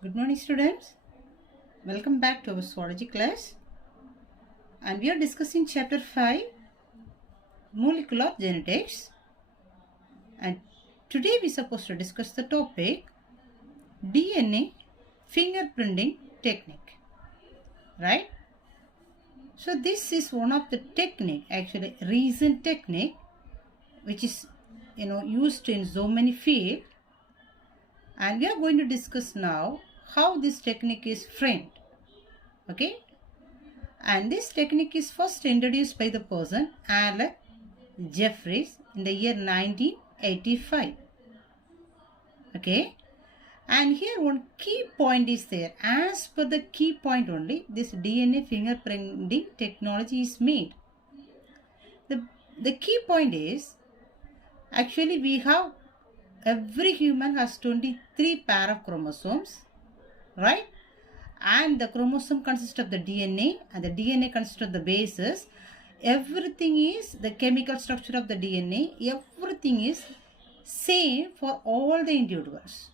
Good morning, students. Welcome back to our Zoology class. And we are discussing chapter 5, Molecular Genetics. And today we are supposed to discuss the topic DNA fingerprinting technique. Right? So this is one of the technique, actually recent technique, which is used in so many fields. And we are going to discuss now how this technique is framed. Okay? And this technique is first introduced by the person Alan Jeffries in the year 1985. Okay? And here one key point is there. As per the key point only, this DNA fingerprinting technology is made. The key point is, actually we have, every human has 23 pair of chromosomes, right? And the chromosome consists of the DNA and the DNA consists of the bases. Everything is the chemical structure of the DNA. Everything is same for all the individuals,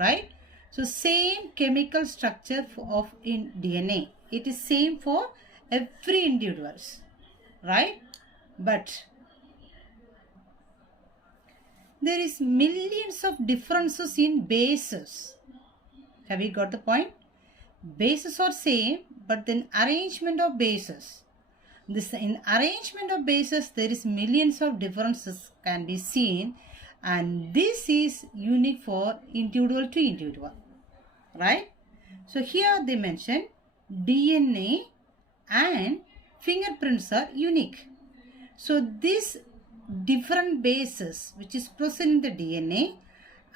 right? So same chemical structure in DNA. It is same for every individuals, right? But there is millions of differences in bases. Have you got the point? Bases are same, but then arrangement of bases. In arrangement of bases, there is millions of differences can be seen, and this is unique for individual to individual, right? So here they mention DNA and fingerprints are unique. So this different bases which is present in the DNA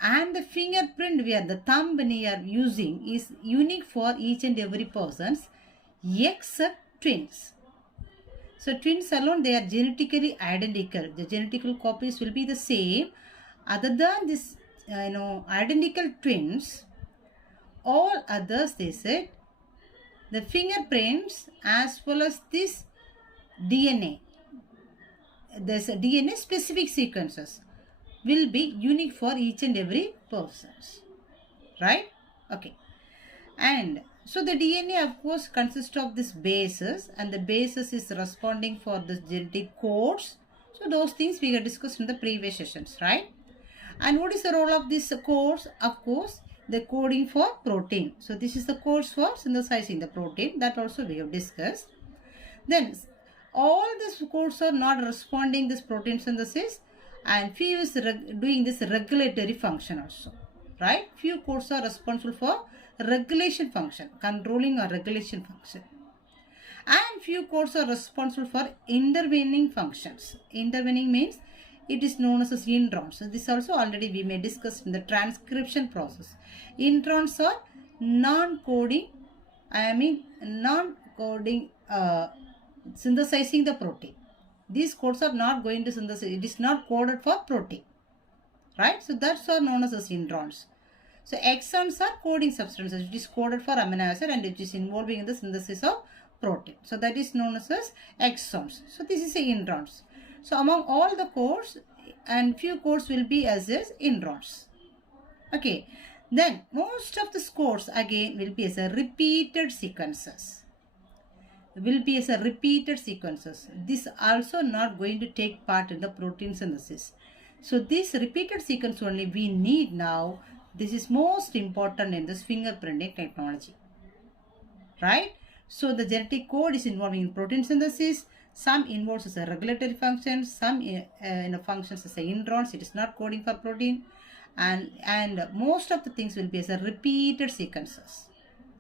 and the fingerprint where the thumb we are using is unique for each and every persons except twins. So twins alone, they are genetically identical. The genetical copies will be the same. Other than this, identical twins, all others, they said, the fingerprints as well as this DNA, there's a DNA specific sequences will be unique for each and every person, right? Okay. And so the DNA of course consists of this bases, and the bases is responding for the genetic codes. So those things we have discussed in the previous sessions, right? And what is the role of this codes? Of course, the coding for protein. So this is the codes for synthesizing the protein, that also we have discussed. Then all these codes are not responding this protein synthesis, and few is doing this regulatory function also, right? Few codes are responsible for regulation function, controlling or regulation function, and few codes are responsible for intervening functions. Intervening means it is known as introns. So this also already we may discuss in the transcription process. Introns are non-coding, synthesizing the protein. These codes are not going to synthesize. It is not coded for protein, right? So that's are known as introns. So exons are coding substances which is coded for amino acid and which is involving in the synthesis of protein. So that is known as exons. So this is introns. So among all the codes, and few codes will be as introns. Okay. Then most of the codes again will be as a repeated sequences. This also not going to take part in the protein synthesis. So this repeated sequence only we need now. This is most important in this fingerprinting technology, right? So the genetic code is involving in protein synthesis. Some involves as a regulatory function, some functions as a introns. It is not coding for protein, and most of the things will be as a repeated sequences.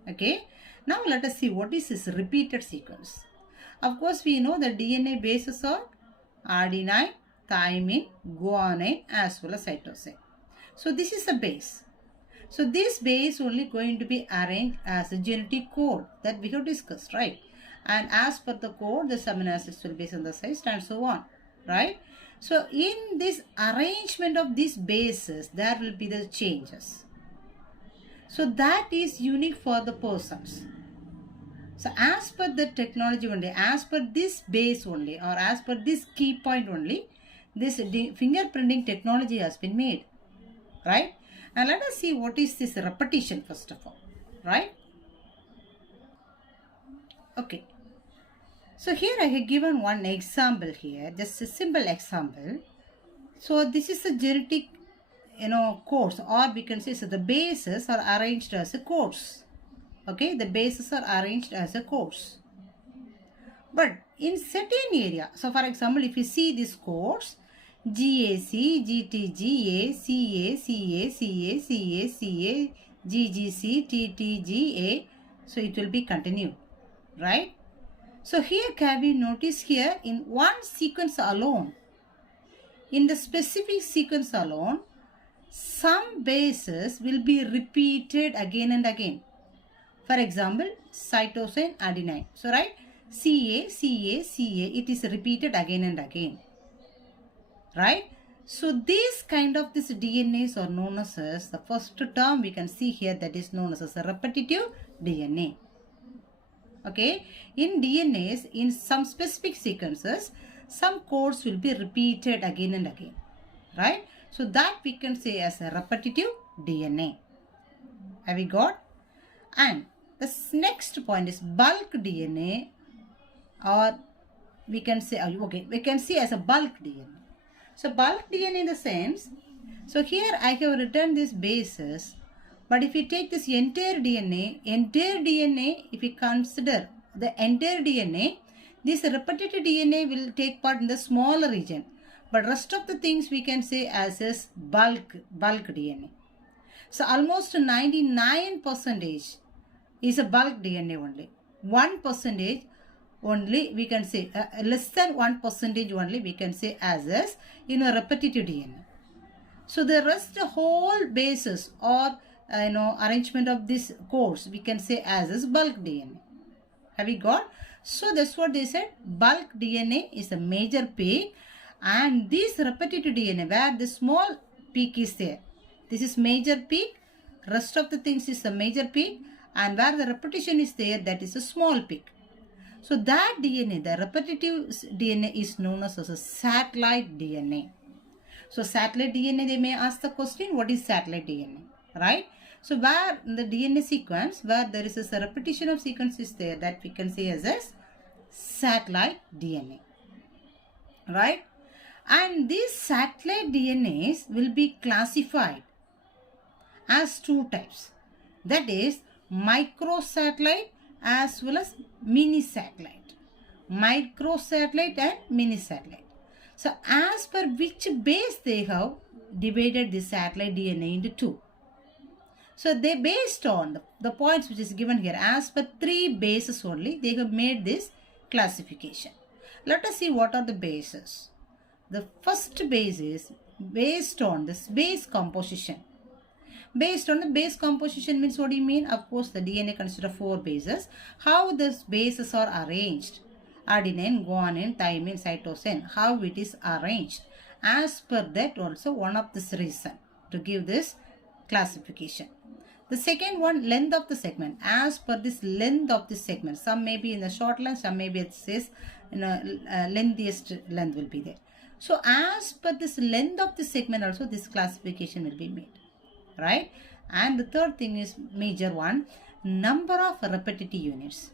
Okay. Now let us see what is this repeated sequence. Of course, we know the DNA bases are adenine, thymine, guanine as well as cytosine. So this is the base. So this base only going to be arranged as a genetic code that we have discussed, right? And as per the code, the amino acids will be synthesized and so on, right? So in this arrangement of these bases, there will be the changes. So that is unique for the persons. So as per the technology only, as per this base only, or as per this key point only, this fingerprinting technology has been made, right? And let us see what is this repetition first of all, right? Okay. So here I have given one example here, just a simple example. So this is a genetic, course, or we can say so the bases are arranged as a course. Okay, the bases are arranged as a course. But in certain area, so for example, if you see this course, GAC, GTG, A, CA, CA, CA, CA, CA, GGC, TTGA, so it will be continued, right? So here can we notice here in one sequence alone, in the specific sequence alone, some bases will be repeated again and again. For example, cytosine, adenine. So right, CA, CA, CA, it is repeated again and again. Right? So this kind of this DNAs are known as the first term we can see here, that is known as a repetitive DNA. Okay, in DNAs, in some specific sequences, some codes will be repeated again and again, right? So that we can say as a repetitive DNA. Have we got? And the next point is bulk DNA, or we can say, okay, we can see as a bulk DNA. So bulk DNA in the sense, so here I have written this bases. But if you take this entire DNA, if you consider the entire DNA, this repetitive DNA will take part in the smaller region. But rest of the things we can say as is bulk DNA. So almost 99% is a bulk DNA only. 1% only we can say, less than 1% only we can say as is repetitive DNA. So the rest whole basis or arrangement of this course we can say as is bulk DNA. Have we got? So that's what they said. Bulk DNA is a major peak, and this repetitive DNA where the small peak is there, this is major peak, rest of the things is a major peak, and where the repetition is there, that is a small peak. So that DNA, the repetitive DNA, is known as a satellite DNA. So satellite DNA, they may ask the question, what is satellite DNA, right? So where in the DNA sequence, where there is a repetition of sequence is there, that we can say as a satellite DNA, right? And these satellite DNAs will be classified as two types. That is microsatellite as well as mini satellite. Microsatellite and mini satellite. So as per which base they have divided the satellite DNA into two. So they based on the points which is given here, as per 3 bases only, they have made this classification. Let us see what are the bases. The first base is based on this base composition. Based on the base composition means what do you mean? Of course, the DNA consists of 4 bases. How these bases are arranged? Adenine, guanine, thymine, cytosine. How it is arranged? As per that also one of this reason to give this classification. The second one, length of the segment. As per this length of the segment, some may be in the short length, some may be it says lengthiest length will be there. So as per this length of the segment also this classification will be made, right? And the third thing is major one, number of repetitive units.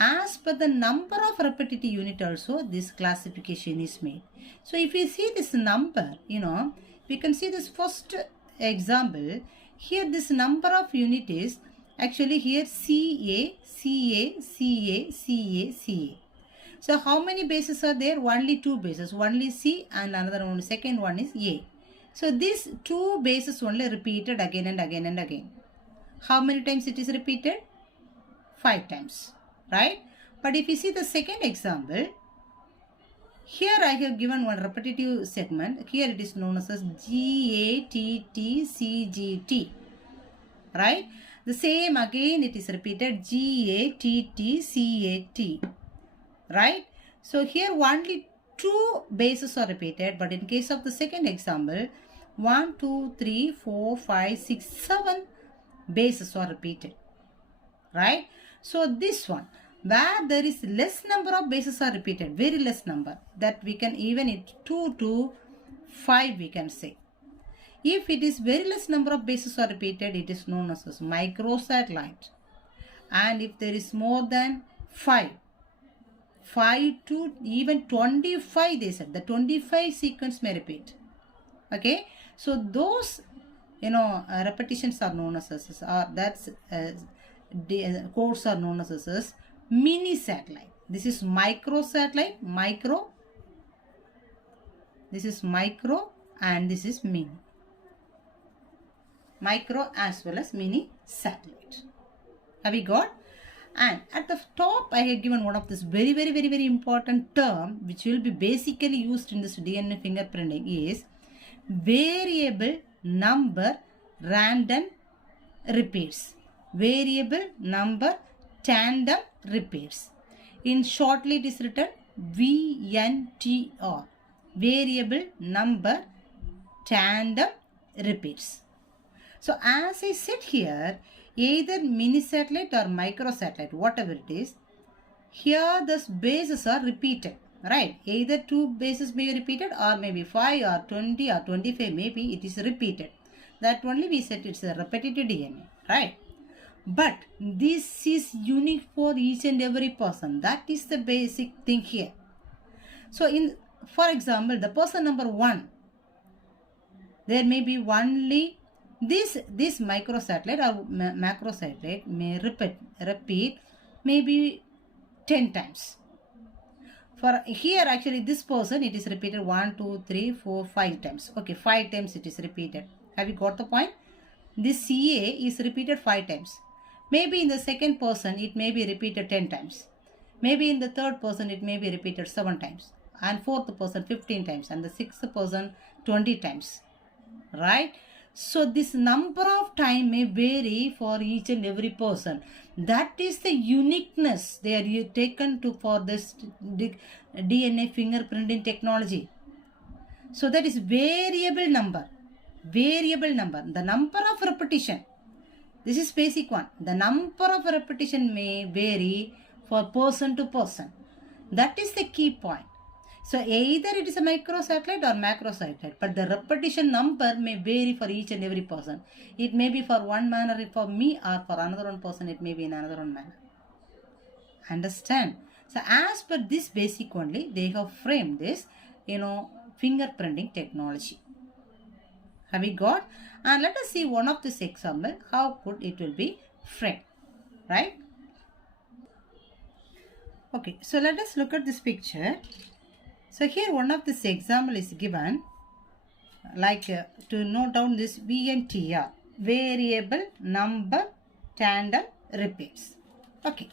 As per the number of repetitive unit also this classification is made. So if you see this number, we can see this first example. Here this number of unit is actually here CA, CA, CA, CA, CA. So how many bases are there? Only 2 bases. Only C and another one, second one is A. So these 2 bases only repeated again and again and again. How many times it is repeated? 5 times, right? But if you see the second example, here I have given one repetitive segment. Here it is known as GATTCGT, right? The same again it is repeated GATTCAT, right? So here only 2 bases are repeated, but in case of the second example, 1, 2, 3, 4, 5, 6, 7 bases are repeated, right? So this one, where there is less number of bases are repeated, very less number, that we can even it 2 to 5 we can say. If it is very less number of bases are repeated, it is known as microsatellite. And if there is more than 5 to even 25, they said, the 25 sequence may repeat. Okay, so those repetitions are known as codes are known as mini satellite. This is microsatellite, this is micro, and this is mini. Micro as well as mini satellite. Have we got? And at the top, I have given one of this very important term which will be basically used in this DNA fingerprinting is variable number random repeats. Variable number tandem repeats. In shortly it is written VNTR. Variable number tandem repeats. So as I said here, either mini satellite or microsatellite, whatever it is, here the bases are repeated, right? Either 2 bases may be repeated, or maybe 5 or 20 or 25, maybe it is repeated. That only we said it's a repetitive DNA, right? But this is unique for each and every person. That is the basic thing here. So for example, the person number 1, there may be only this microsatellite or macrosatellite may repeat maybe 10 times. For here actually this person, it is repeated 1, 2, 3, 4, 5 times. Okay, 5 times it is repeated. Have you got the point? This CA is repeated 5 times. Maybe in the second person it may be repeated 10 times. Maybe in the third person it may be repeated 7 times. And fourth person 15 times. And the sixth person 20 times. Right? So this number of time may vary for each and every person. That is the uniqueness they are taken to for this DNA fingerprinting technology. So that is variable number. Variable number. The number of repetition. This is basic one. The number of repetition may vary for person to person. That is the key point. So either it is a microsatellite or macrosatellite, but the repetition number may vary for each and every person. It may be for one manner for me, or for another one person it may be in another one manner. Understand? So as per this basic only, they have framed this, fingerprinting technology. Have we got? And let us see one of this example, how could it will be framed, right? Okay, so let us look at this picture. So here one of this example is given, like to note down this VNTR, variable number tandem repeats. Okay,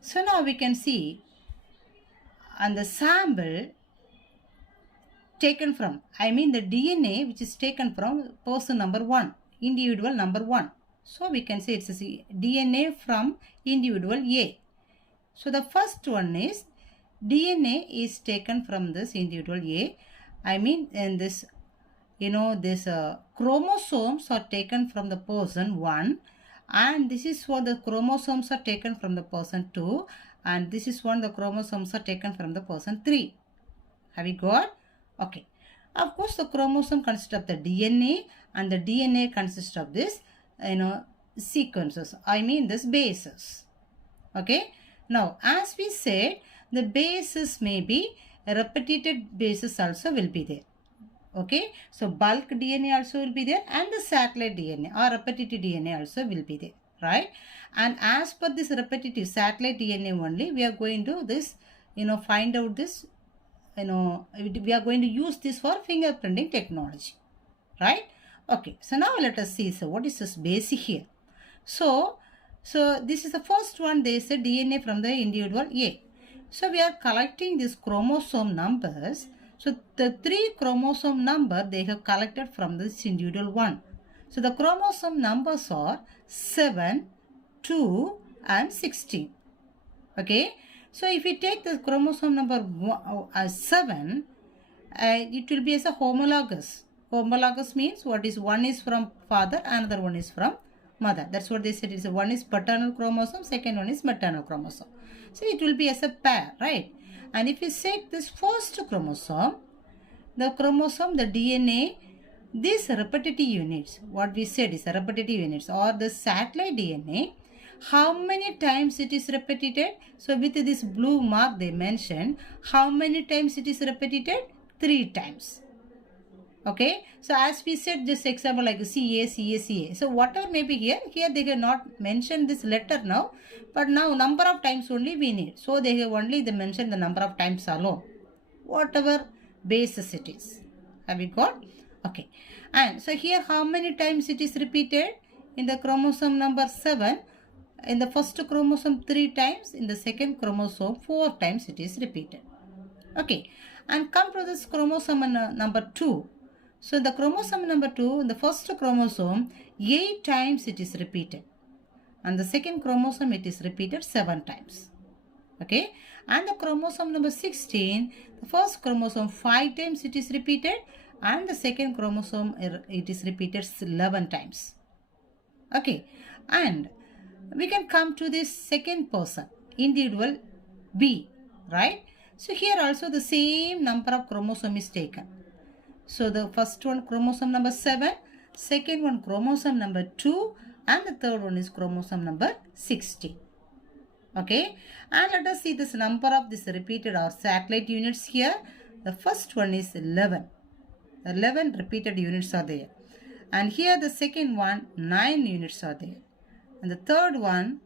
so now we can see on the sample taken from, the DNA which is taken from person number 1, individual number 1. So we can say it's a DNA from individual A. So the first one is DNA is taken from this individual A. And this, this chromosomes are taken from the person 1. And this is what the chromosomes are taken from the person 2. And this is one the chromosomes are taken from the person 3. Have you got? Okay. Of course, the chromosome consists of the DNA. And the DNA consists of this, sequences. This bases. Okay. Now, as we said, the bases may be repeated bases also will be there. Okay. So, bulk DNA also will be there, and the satellite DNA or repetitive DNA also will be there. Right. And as per this repetitive satellite DNA only, we are going to this, find out this, we are going to use this for fingerprinting technology. Right. Okay. So, now let us see. So, what is this basic here? So this is the first one. They said DNA from the individual A. So we are collecting these chromosome numbers. So the 3 chromosome number they have collected from this individual 1. So the chromosome numbers are 7, 2 and 16. Okay. So if we take the chromosome number 7, it will be as a homologous. Homologous means one is from father, another one is from mother. That's what they said. One is paternal chromosome, second one is maternal chromosome. So it will be as a pair, right? And if you take this first chromosome, the DNA these repetitive units, what we said is repetitive units or the satellite DNA, how many times it is repeated? So with this blue mark they mentioned how many times it is repeated? 3 times. Okay, so as we said this example like CA, CA, CA. So whatever may be here they have not mentioned this letter now, but now number of times only we need. So they have only mentioned the number of times alone, whatever basis it is. Have we got? Okay, and so here how many times it is repeated? In the chromosome number 7, in the first chromosome 3 times, in the second chromosome 4 times it is repeated. Okay, and come to this chromosome number 2. So the chromosome number 2, in the first chromosome 8 times it is repeated, and the second chromosome it is repeated 7 times. Okay, and the chromosome number 16, the first chromosome 5 times it is repeated, and the second chromosome it is repeated 11 times. Okay, and we can come to this second person, individual B, right? So here also the same number of chromosome is taken. So the first one chromosome number 7, second one chromosome number 2, and the third one is chromosome number 16. Okay, and let us see this number of this repeated or satellite units here. The first one is 11. 11 repeated units are there. And here the second one, 9 units are there. And the third one,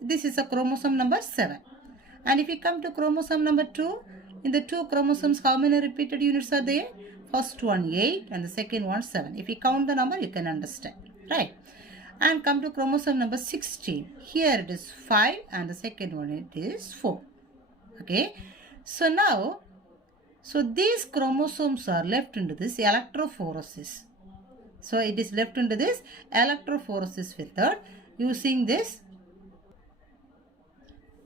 this is a chromosome number 7. And if we come to chromosome number 2, in the 2 chromosomes, how many repeated units are there? First one 8 and the second one 7. If you count the number, you can understand, right? And come to chromosome number 16. Here it is 5 and the second one it is 4. Okay. So now, these chromosomes are left into this electrophoresis. So it is left into this electrophoresis method using this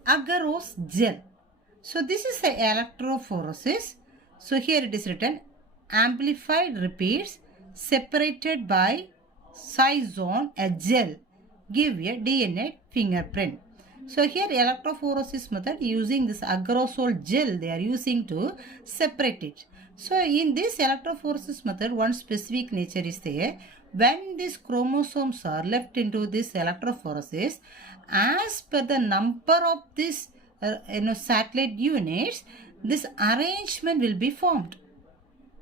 agarose gel. So this is the electrophoresis. So here it is written amplified repeats separated by zone a gel give a DNA fingerprint. So here electrophoresis method using this agarosol gel they are using to separate it. So in this electrophoresis method one specific nature is there. When these chromosomes are left into this electrophoresis, as per the number of this satellite units, this arrangement will be formed.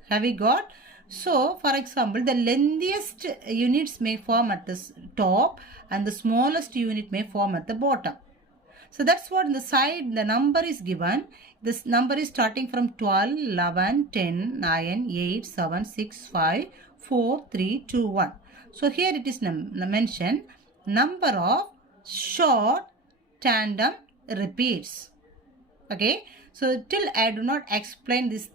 Have we got? So, for example, the lengthiest units may form at the top and the smallest unit may form at the bottom. So, that's what in the side the number is given. This number is starting from 12, 11, 10, 9, 8, 7, 6, 5, 4, 3, 2, 1. So, here it is mentioned number of short tandem repeats. Okay. So, till I do not explain this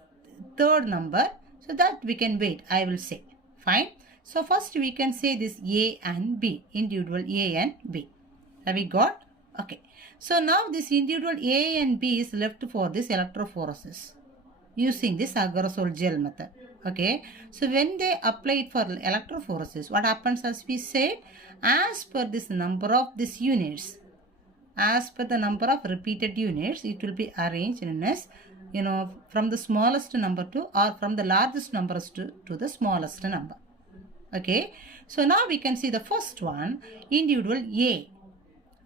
third number, so that we can wait, I will say. Fine. So, first we can say this A and B, individual A and B. Have we got? Okay. So, now this individual A and B is left for this electrophoresis using this agarosol gel method. Okay. So, when they apply it for electrophoresis, what happens as we said, as per this number of these units, as per the number of repeated units, it will be arranged in as, from the smallest number to or from the largest numbers to the smallest number. Okay. So, now we can see the first one, individual A,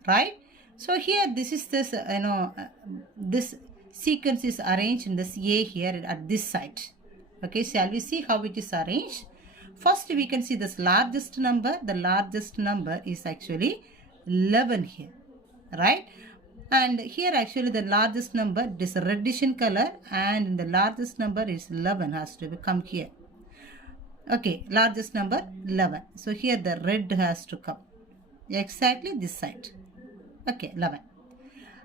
right? So, here this is this, this sequence is arranged in this A here at this site. Okay. Shall we see how it is arranged? First, we can see this largest number. The largest number is actually 11 here, right? And here actually the largest number is reddish in color and the largest number is 11 has to come here. Okay, largest number 11. So here the red has to come. Exactly this side. Okay, 11.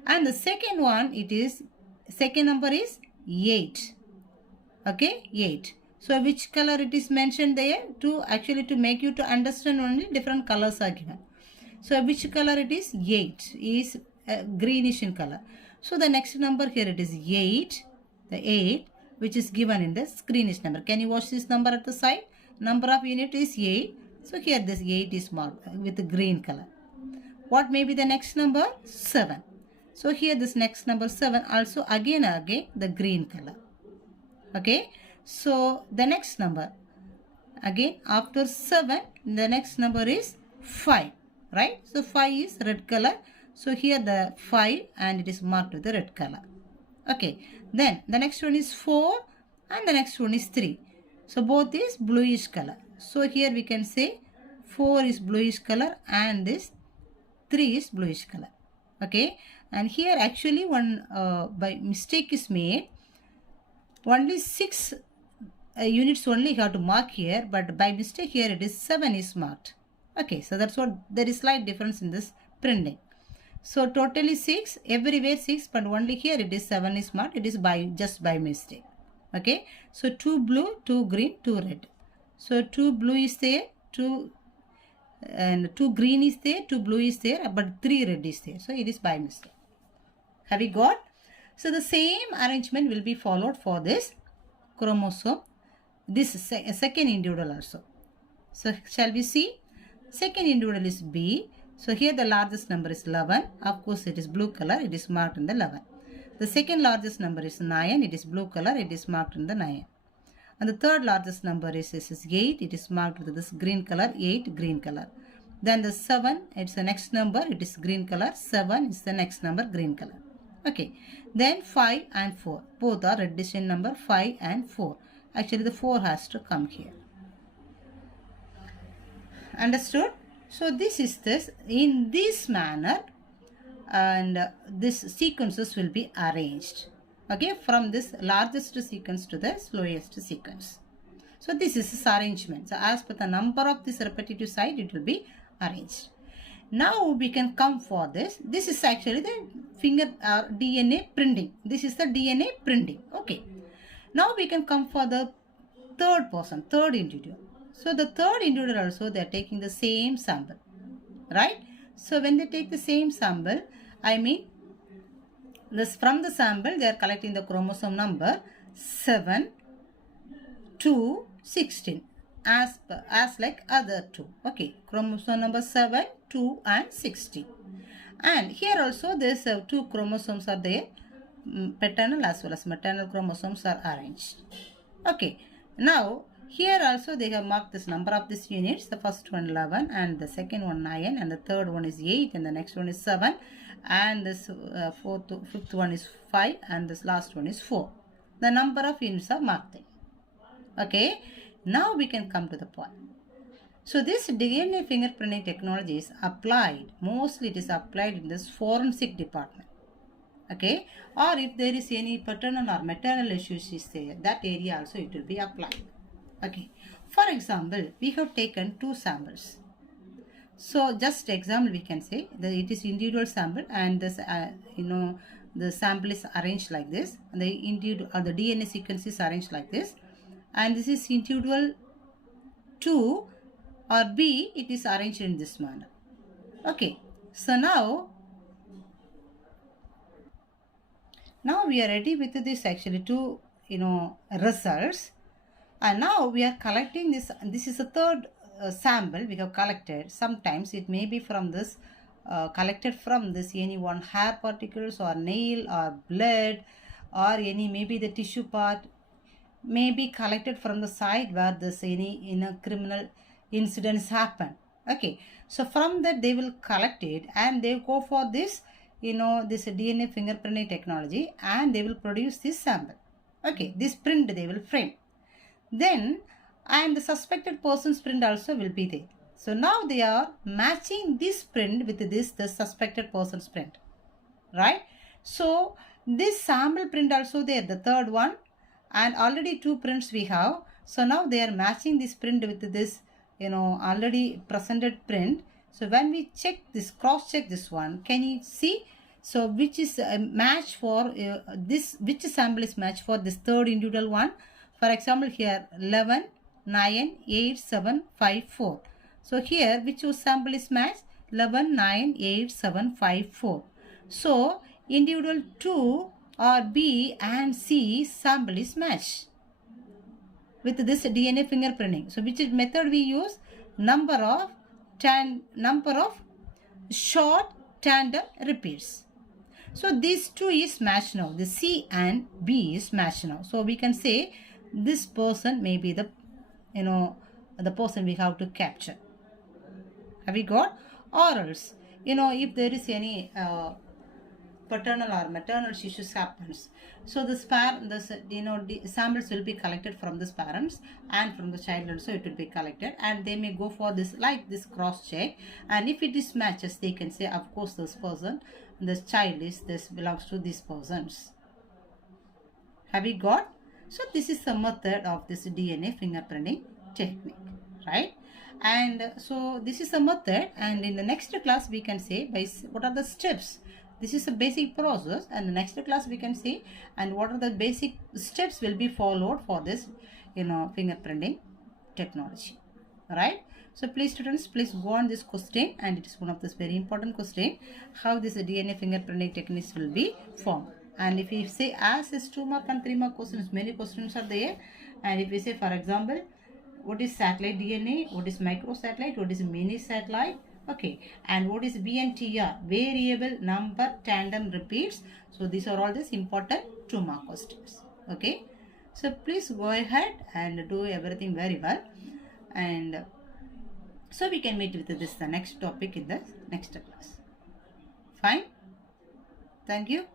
And the second one, second number is 8. Okay, 8. So which color it is mentioned there? To make you to understand only different colors are given. So which color it is? 8 is greenish in color. So the next number here it is 8. The 8 which is given in the greenish number. Can you watch this number at the side? Number of unit is 8. So here this 8 is marked with the green color. What may be the next number? 7. So here this next number 7 also again the green color. Okay. So the next number again after 7, the next number is 5, right? So 5 is red color. So here the 5 and it is marked with the red color. Okay, then the next one is 4 and the next one is 3. So both is bluish color. So here we can say 4 is bluish color and this 3 is bluish color. Okay, and here actually one by mistake is made. Only 6 units only have to mark here, but by mistake here it is 7 is marked. Okay, so that's what there is slight difference in this printing. So totally 6, everywhere 6, but only here it is 7 is marked. It is just by mistake. Okay, so 2 blue, 2 green, 2 red. So 2 blue is there, 2 green is there, 2 blue is there, but 3 red is there. So it is by mistake. Have we got? So the same arrangement will be followed for this chromosome, this second individual also. So shall we see? Second individual is B. So here the largest number is 11. Of course it is blue color. It is marked in the 11. The second largest number is 9. It is blue color. It is marked in the 9. And the third largest number is 8. It is marked with this green color. 8 green color. Then the 7. It's the next number. It is green color. 7 is the next number. Green color. Okay. Then 5 and 4. Both are reddish in number. 5 and 4. Actually the 4 has to come here. Understood? So this is this in this manner, and this sequences will be arranged. Okay, from this largest sequence to the slowest sequence. So this is this arrangement. So as per the number of this repetitive site, it will be arranged. Now we can come for this. This is actually the DNA printing. This is the DNA printing. Okay. Now we can come for the third person, third individual. So the third individual also they are taking the same sample, right? So when they take the same sample, I mean this from the sample they are collecting the chromosome number 7 to 16 as like other two. Okay, chromosome number 7, 2 and 16. And here also there's 2 chromosomes are there, paternal as well as maternal chromosomes are arranged. Okay, now here also they have marked this number of these units. The first one 11 and the second one 9 and the third one is 8 and the next one is 7 and this fifth one is 5 and this last one is 4. The number of units are marked there. Okay, now we can come to the point. So this DNA fingerprinting technology is applied, mostly it is applied in this forensic department. Okay, or if there is any paternal or maternal issues is there, that area also it will be applied. Okay, for example, we have taken 2 samples. So just example we can say that it is individual sample and this the sample is arranged like this. The individual or the DNA sequence is arranged like this, and this is individual 2 or B. It is arranged in this manner. Okay, so now we are ready with this actually 2 results. And now we are collecting this. This is a third sample we have collected. Sometimes it may be from this collected from this any one hair particles or nail or blood or any maybe the tissue part may be collected from the site where this any criminal incidents happen. Okay, so from that they will collect it and they go for this this DNA fingerprinting technology and they will produce this sample. Okay, this print they will frame. Then, and the suspected person's print also will be there. So now they are matching this print with the suspected person's print, right? So this sample print also there, the third one, and already 2 prints we have. So now they are matching this print with this, already presented print. So when we check this, cross check this one, can you see? So which is a match for this, which sample is matched for this third individual one? For example, here 11, 9, 8, 7, 5, 4. So here which sample is matched? 11, 9, 8, 7, 5, 4. So individual 2 or B and C sample is matched with this DNA fingerprinting. So which method we use? Number of short tandem repeats. So these 2 is matched now. The C and B is matched now. So we can say this person may be the the person we have to capture. Have we got? Or else, if there is any paternal or maternal issues happens, so the samples will be collected from this parents and from the child also it will be collected, and they may go for this cross check, and if it is matches, they can say of course this child belongs to these persons. Have we got? So this is the method of this DNA fingerprinting technique, right? And so this is the method, and in the next class we can say what are the steps. This is a basic process, and the next class we can see and what are the basic steps will be followed for this fingerprinting technology, right? So please students, please go on this question, and it is one of this very important question, how this DNA fingerprinting techniques will be formed. And if you say as is 2 mark and 3 mark questions, many questions are there. And if we say for example, what is satellite DNA, what is microsatellite, what is mini satellite, okay, and what is VNTR, variable number tandem repeats. So these are all these important 2 mark questions. Okay, so please go ahead and do everything very well, and so we can meet with the next topic in the next class. Fine, thank you.